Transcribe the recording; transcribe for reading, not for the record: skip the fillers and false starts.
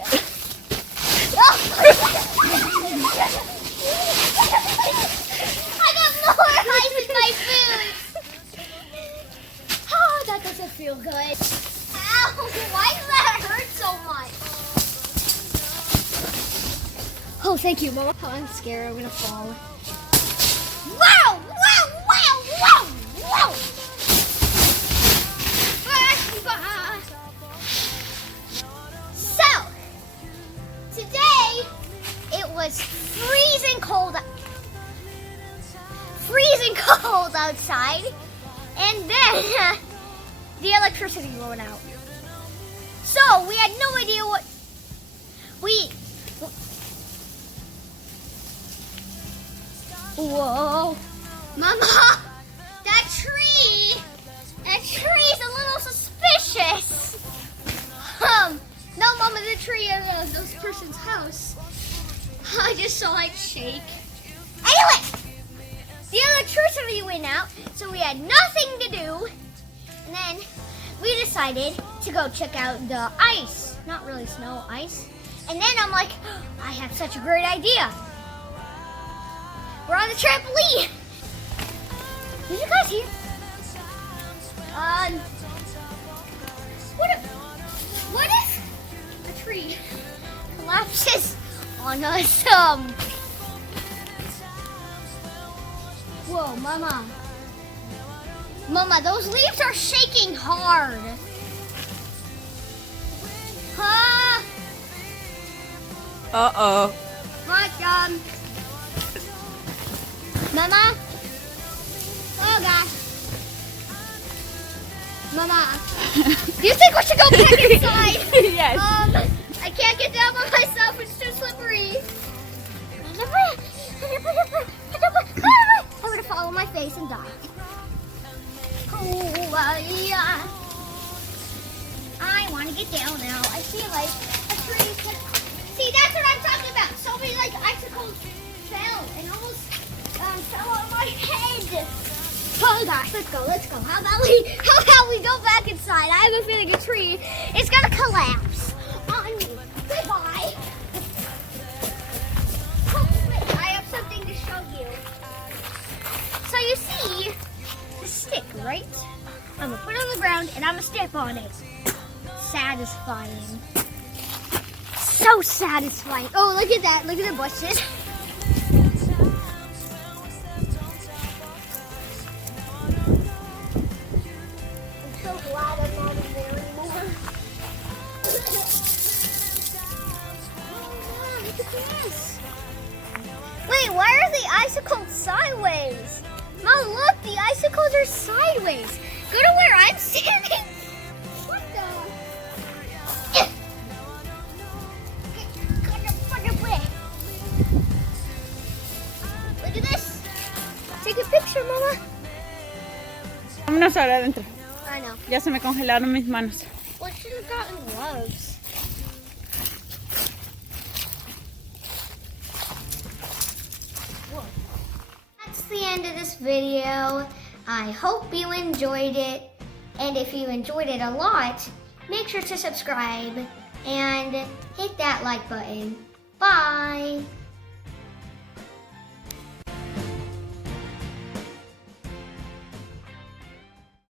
tree. I got more ice in my food. Oh, that doesn't feel good. Ow, why does that hurt so much? Oh, thank you, Mama. Oh, I'm scared. I'm gonna fall. Wow! Wow! Wow! Wow! Wow! So, today it was freezing cold outside, and then the electricity went out. So we had no idea what Whoa, Mama, that tree's a little suspicious. No, Mama, the tree in this person's house. I just saw it shake. Anyway, the electricity went out, so we had nothing to do. And then we decided to go check out the ice. Not really snow, ice. And then I'm like, I have such a great idea. We're on the trampoline. Did you guys hear? What if a tree collapses on us? Whoa, Mama, those leaves are shaking hard. Huh? Uh-oh. What, Mama? Oh, gosh. Mama, do you think we should go back inside? Yes. I can't get down by myself. It's too slippery. I'm going to fall on my face and die. Oh, yeah. I want to get down now. I feel like a tree. See, that's what I'm talking about. So many icicles fell and almost fell on my head. Oh gosh, let's go. How about we go back inside? I have a feeling a tree is gonna collapse on me. Goodbye. Oh, I have something to show you. So you see the stick, right? I'm gonna put it on the ground and I'm gonna step on it. Satisfying. So satisfying. Oh, look at that. Look at the bushes. Wait, why are the icicles sideways? Mom, look, the icicles are sideways. Go to where I'm standing. What the? Look at this. Take a picture, Mama. Vámonos ahora adentro. I know. Ya se me congelaron mis manos. Well, should have gotten gloves. That's the end of this video. I hope you enjoyed it. And if you enjoyed it a lot, make sure to subscribe and hit that like button.